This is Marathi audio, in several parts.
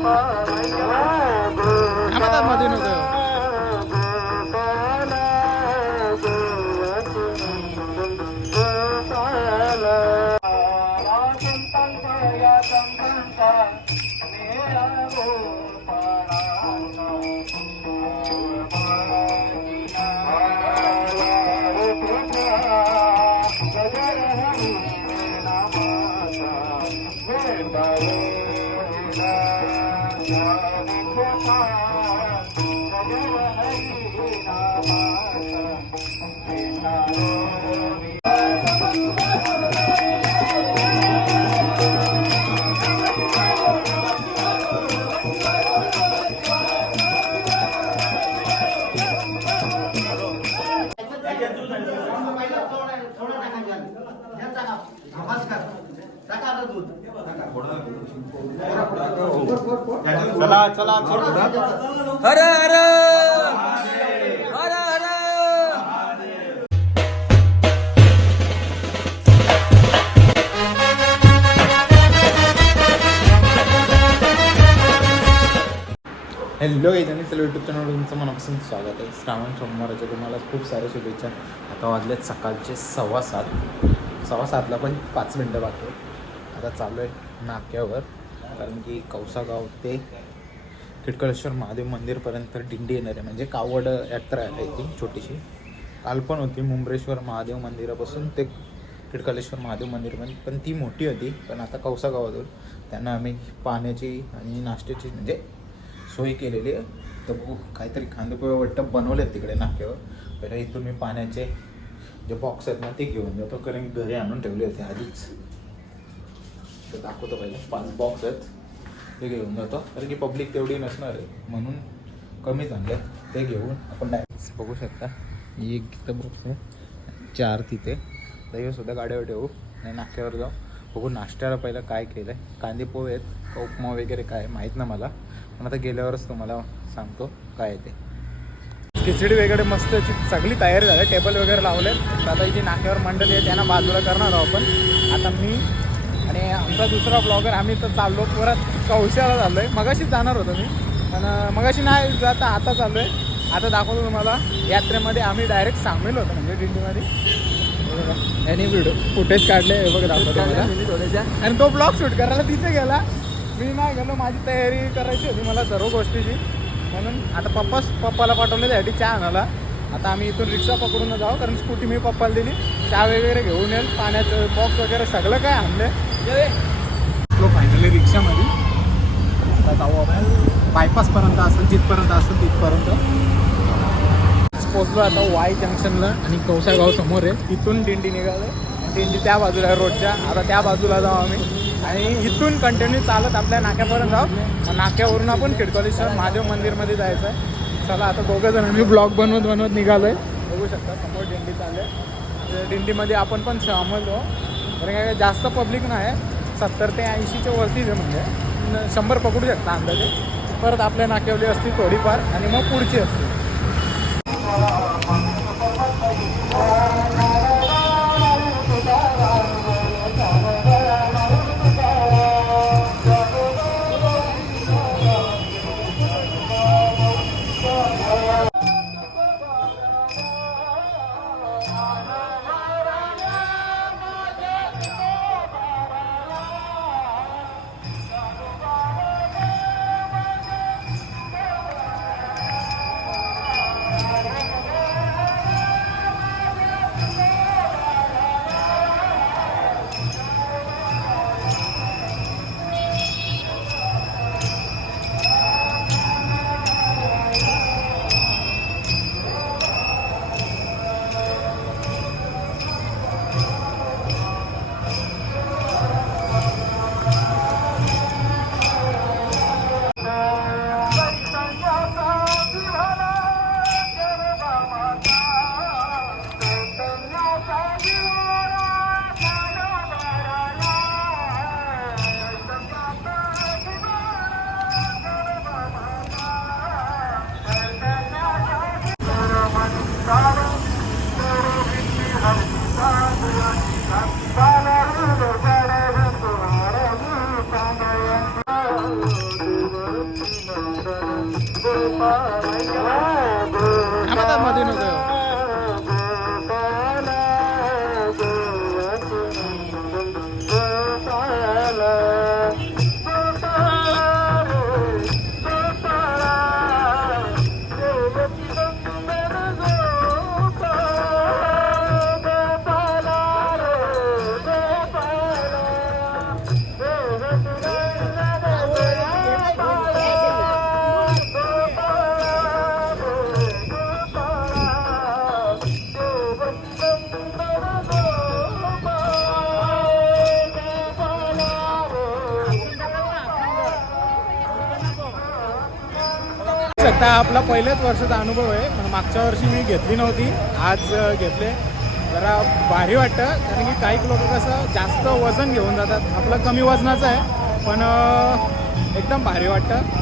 Bye. चला चला हर हर हॅलो आणि चला युट्यूब चॅनलवर तुमचं मनापासून स्वागत आहे. श्रावण सोमवाराच्या तुम्हाला खूप साऱ्या शुभेच्छा. आता वाजलेत सकाळचे सव्वा सात. सव्वा सातला पण पाच मिनटं बाकी आता चालू आहे नाक्यावर कारण की कौसागाव ते किटकळेश्वर महादेव मंदिरपर्यंत दिंडी येणार आहे. म्हणजे कावड यात्रा आहे ती छोटीशी. काल पण होती मुंबरेश्वर महादेव मंदिरापासून ते किटकलेश्वर महादेव मंदिरपर्यंत. पण ती मोठी होती पण आता कौसागावातून त्यांना आम्ही पाण्याची आणि नाश्त्याची म्हणजे सोय केलेली आहे. तर बघू काहीतरी खांदेपोहे वाटतं बनवले तिकडे नाक्यावर. पहिला इथून मी पाण्याचे जे बॉक्स आहेत ना ते घेऊन जातो कारण मी घरी आणून ठेवले होते आधीच. तर दाखवतो पहिले. पाच बॉक्स आहेत. ते घेऊन जातो. कारण की पब्लिक तेवढी नसणार आहे. म्हणून कमी आणले ते घेऊन आपण डायरेक्ट बघू शकता. एक तिथं बॉक्स आहे. चार तिथे. सुद्धा गाड्यावर ठेवू. आणि नाक्यावर जाऊ. बघू नाश्त्याला पहिलं काय केलं आहे कांदे पोहे आहेत. उपमा वगैरे काय माहीत ना मला. पण आता गेल्यावरच तुम्हाला सांगतो काय आहे ते. खिचडी वगैरे मस्त अशी सगळी तयारी झाली. टेबल वगैरे लावले तर आता जी नाक्यावर मंडळी आहे त्यांना बाजूला करणार आहोत आपण. आता मी आणि आमचा दुसरा ब्लॉगर आम्ही तर चाललो परत कौशाला चाललो आहे मगाशीच जाणार होतो मी. पण मगाशी नाही जाता आता चाललो आहे आता दाखवतो तुम्हाला. यात्रेमध्ये आम्ही डायरेक्ट सामील होतो म्हणजे दिंडीमध्ये. यांनी व्हिडिओ फुटेज काढले हे बघा दाखवतो आणि तो ब्लॉग शूट करायला तिथे गेला. मी नाही गेलो माझी तयारी करायची होती मला सर्व गोष्टीची. म्हणून आता पप्पाच पप्पाला पाठवले त्यासाठी चहा आणायला. आता आम्ही इथून रिक्षा पकडून जाऊ कारण स्कूटी मी पप्पाला दिली. चहा वगैरे घेऊन येईल पाण्याचं बॉक्स वगैरे सगळं काय आणलं तो फायनली रिक्षामध्ये. आता जाऊ आपण. बायपासपर्यंत असेल जिथपर्यंत असेल तिथपर्यंत. पोचलो आता वाय जंक्शनला आणि कौसागाव समोर आहे. तिथून दिंडी निघालो दिंडी त्या बाजूला आहे रोडच्या. आता त्या बाजूला जाऊ आम्ही. आणि इथून कंटिन्यू चालत आपल्या नाक्यापर्यंत जाऊ. नाक्यावरून आपण खिडकोलेश्वर महादेव मंदिरमध्ये जायचं आहे. चला आता दोघं जण मी ब्लॉग बनवत बनवत निघालो आहे बघू शकता समोर दिंडी चालू आहे दिंडीमध्ये आपण पण सामलतो कारण काय जास्त पब्लिक नाही सत्तर ते ऐंशीच्या वरतीच आहे म्हणजे. शंभर पकडू शकता अंदाजे. परत आपल्या नाक्यावली असती थोडीफार आणि मग पुढची असते 아마도 한마디 해놓으세요. शकता आपला पहिल्याच वर्षाचा अनुभव आहे. पण मागच्या वर्षी मी घेतली नव्हती. आज घेतले. जरा भारी वाटतं. कारण की काही लोक कसं जास्त वजन घेऊन जातात. आपलं कमी वजनाचं आहे. पण एकदम भारी वाटतं.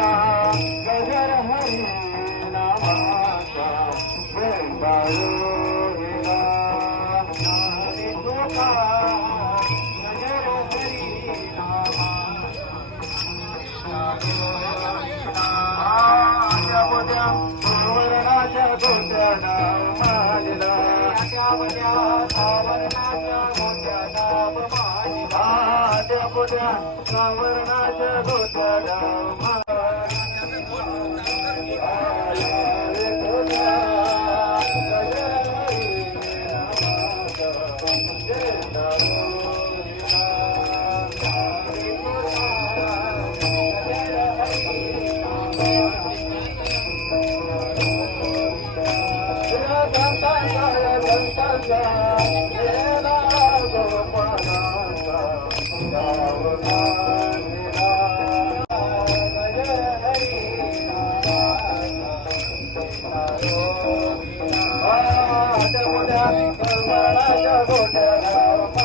द्या सावरणाच्या धोत्या i don't know.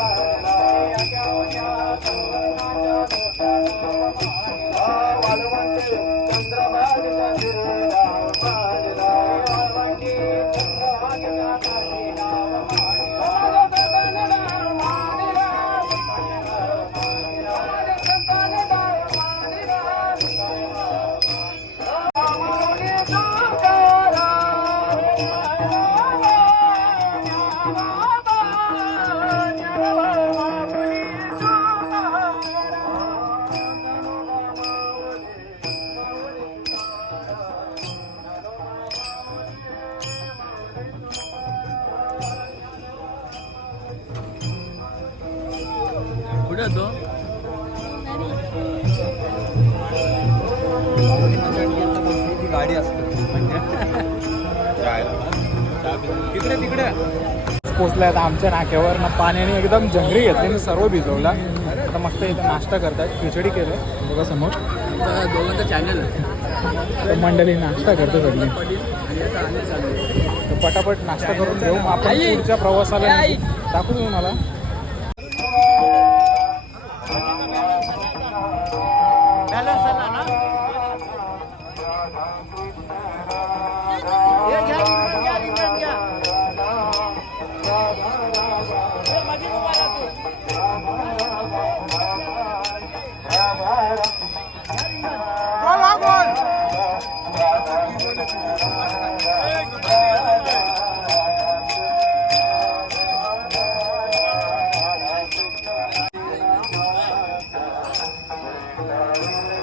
पोचलाय आता आमच्या नाक्यावर ना पाण्याने एकदम जंगरी घेतली मी सर्व भिजवला. आता मस्त इथे नाश्ता करतात. खिचडी केलं बघा समोर. चॅनल तर मंडळी नाश्ता करतो सगळी. तर पटापट नाश्ता करून घेऊ. आपण पुढच्या प्रवासाला दाखवू तुम्ही मला Música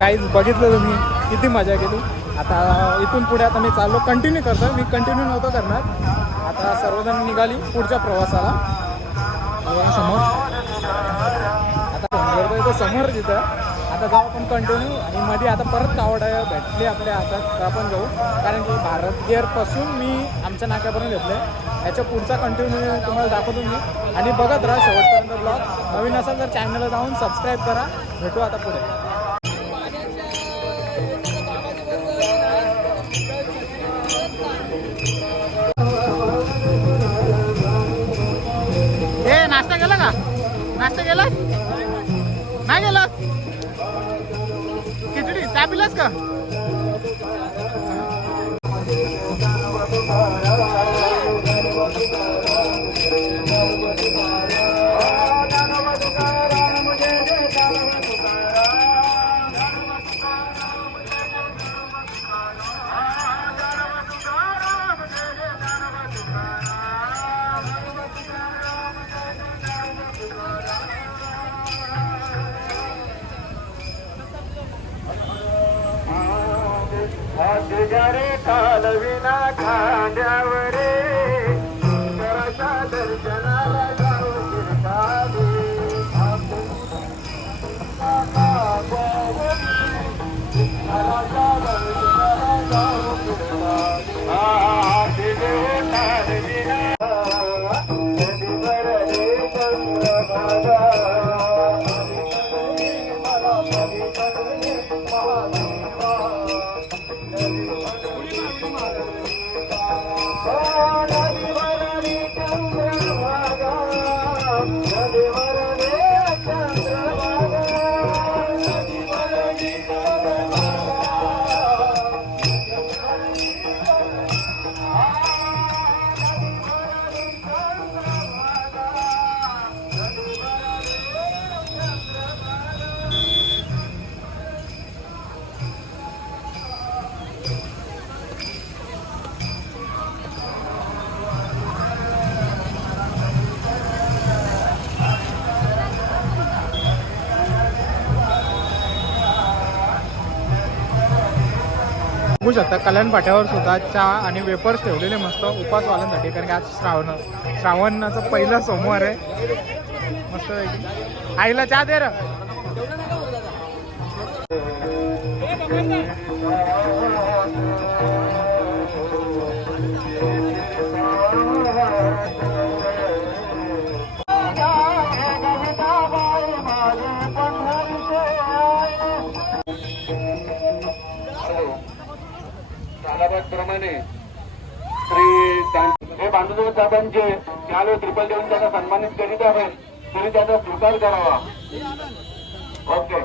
काहीच बघितलं तुम्ही? किती मजा केली. आता इथून पुढे आता मी चाललो. कंटिन्यू करतो मी कंटिन्यू नव्हतं करणार. आता सर्वजण निघाली पुढच्या प्रवासाला. समोर. आता समोर तिथं आता जाऊ आपण कंटिन्यू आणि मध्ये आता परत कावड भेटली आपल्या हातात तर आपण जाऊ. कारण की भारत गिअरपासून मी आमच्या नाक्यापर्यंत घेतलं आहे याच्या पुढचा कंटिन्यू तुम्हाला दाखवतो मी. आणि बघत राहा शेवटपर्यंत ब्लॉग नवीन असाल तर चॅनलला जाऊन सबस्क्राईब करा. भेटू आता पुढे. नाश्ता केला का? नाश्ता केला? नाही गेला खिचडी का? कालविना खांद्यावर बघू शकता कल्याण पाट्यावर सुद्धा चहा आणि वेपर्स ठेवलेले मस्त उपासवाल्यांसाठी कारण की आज श्रावण श्रावणाचं पहिला सोमवार आहे. मस्त आईला चहा दे र. प्रमाणे श्री दान- हे बांधुदेव साहेबांचे चालू ट्रिपल देऊन त्यांना सन्मानित करीत आहे तरी त्याचा स्वीकार करावा. ओके.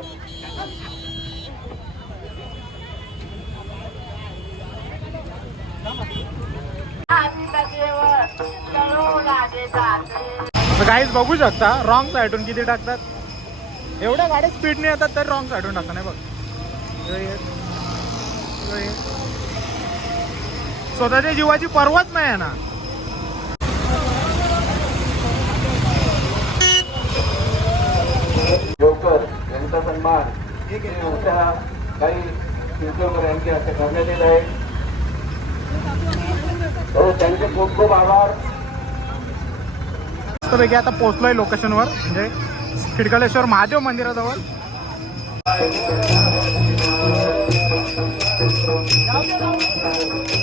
काहीच बघू शकता रॉंग साईडून किती टाकतात. एवढ्या गाड्या स्पीडने येतात तर रॉंग साईडून टाकता नाही बघ. स्वतःच्या जीवाची पर्वत नाही आहे ना. जोकर यांचा सन्मान. आहे. आता पोहोचलोय लोकेशनवर म्हणजे खिडकलेश्वर महादेव मंदिराजवळ. Thank you.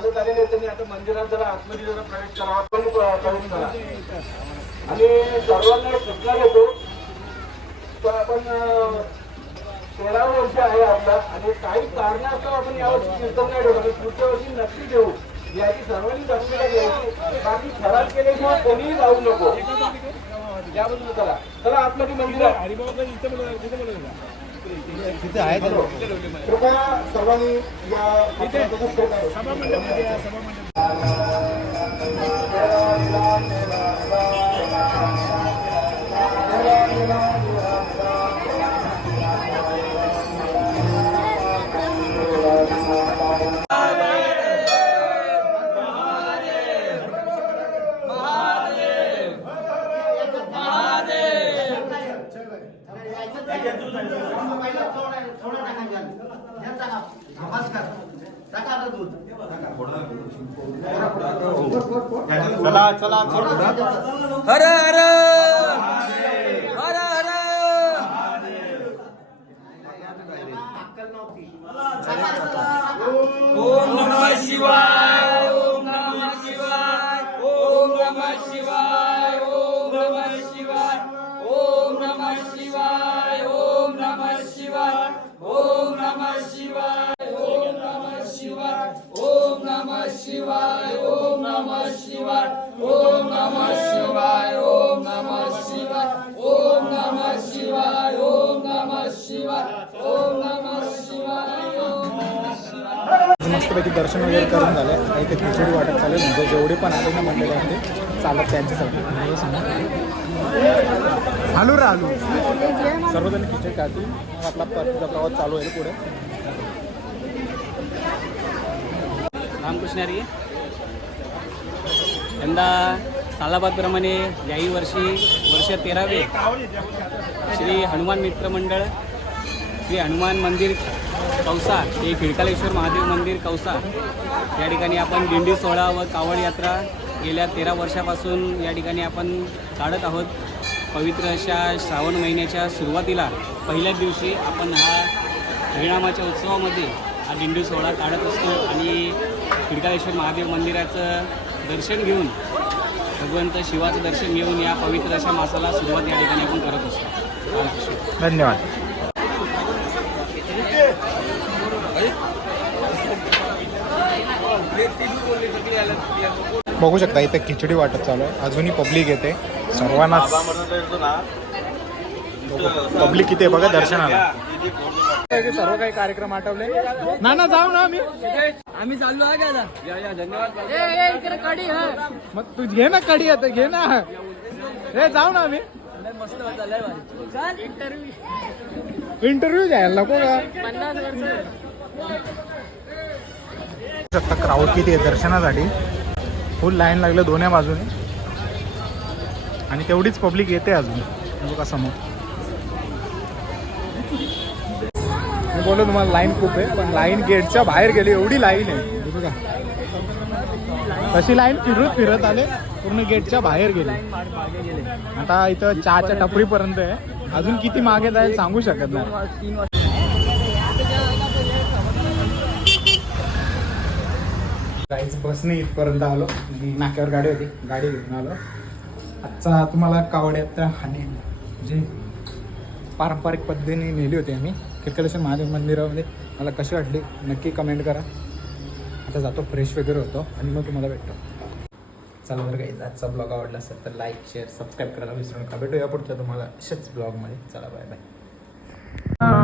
चालत आलेले त्यांनी आता मंदिरात जरा आतमध्ये जरा प्रवेश करावा पण प्रवेश करा. आणि सर्वांना एक सूचना देतो. तर आपण तेरा वर्ष आहे आपला. आणि काही कारणास्तव आपण यावर्षी कीर्तन नाही ठेवतो आणि पुढच्या वर्षी नक्की ठेवू याची सर्वांनी दक्षता घ्यायची बाकी खराब केल्याशिवाय कोणीही जाऊ नको. त्याबद्दल चला. चला आतमध्ये मंदिर तिथे आहे कृपया सर्वांनी या चला हर हर हर हर. ओम नमः शिवाय. मस्तपैकी दर्शन वगैरे करून झाले. आता इथे खिचडी वाटत चालेल म्हणजे जेवढे पण आले ना मंडळी आहे चालत त्यांच्यासाठी. हालू रा हालू. सर्वजण खिचडी खातील. आपला परतीचा प्रवास चालू होईल पुढे. रामकृष्ण हरी. यंदा सालाबादप्रमाणे याही वर्षी वर्ष तेरावे श्री हनुमान मित्र मंडळ श्री हनुमान मंदिर कौसा हे खिडकालेश्वर महादेव मंदिर कौसा या ठिकाणी आपण दिंडी सोहळा व कावड यात्रा गेल्या तेरा वर्षापासून या ठिकाणी आपण काढत आहोत. पवित्र अशा श्रावण महिन्याच्या सुरुवातीला पहिल्याच दिवशी आपण हा हरिनामाच्या उत्सवामध्ये हा दिंडी सोहळा काढत असतो आणि खिडकालेश्वर महादेव मंदिराचं दर्शन घेऊन भगवंत शिवाचं दर्शन घेऊन या पवित्र अशा मासाला सुरुवात या ठिकाणी आपण करत असतो. धन्यवाद. बघू शकता इथे खिचडी वाटत चालू आहे. अजूनही पब्लिक येते. सर्वांनाच पब्लिक किती आहे बघा दर्शनाला. सर्व काही कार्यक्रम आठवले. ना ना जाऊ ना आम्ही. आम्ही चाललो आहे का धन्यवाद. मग तू घे ना कडी आता घे ना. हे जाऊ ना आम्ही. इंटरव्ह्यू द्यायला नको का? क्राऊड किती आहे दर्शनासाठी? फुल लाईन लागलं दोन्ही बाजूने. आणि तेवढीच पब्लिक येते अजून. बघा समोर. मी बोललो तुम्हाला लाईन खूप आहे पण लाईन गेटच्या बाहेर गेली एवढी लाईन आहे. बघा. तशी लाईन फिरत फिरत आले पूर्ण गेटच्या बाहेर गेले. आता इथं चहाच्या टपरीपर्यंत आहे. अजून किती मागे जाईल सांगू शकत नाही. काहीच बसने इथपर्यंत आलो. आणि नाक्यावर गाडी होती. गाडी घेऊन आलो. आजचा तुम्हाला कावड्यात आणि जे पारंपरिक पद्धतीने नेली होती आम्ही. किरकलेश्वर महादेव मंदिरामध्ये मला कशी वाटली नक्की कमेंट करा. आता जातो फ्रेश वगैरे होतो आणि मग तुम्हाला भेटतो. चला बरं काही आजचा ब्लॉग आवडला असेल तर लाईक शेअर सबस्क्राईब करायला विसरू नका. भेटूया पुढच्या तुम्हाला अशाच ब्लॉगमध्ये चला बाय बाय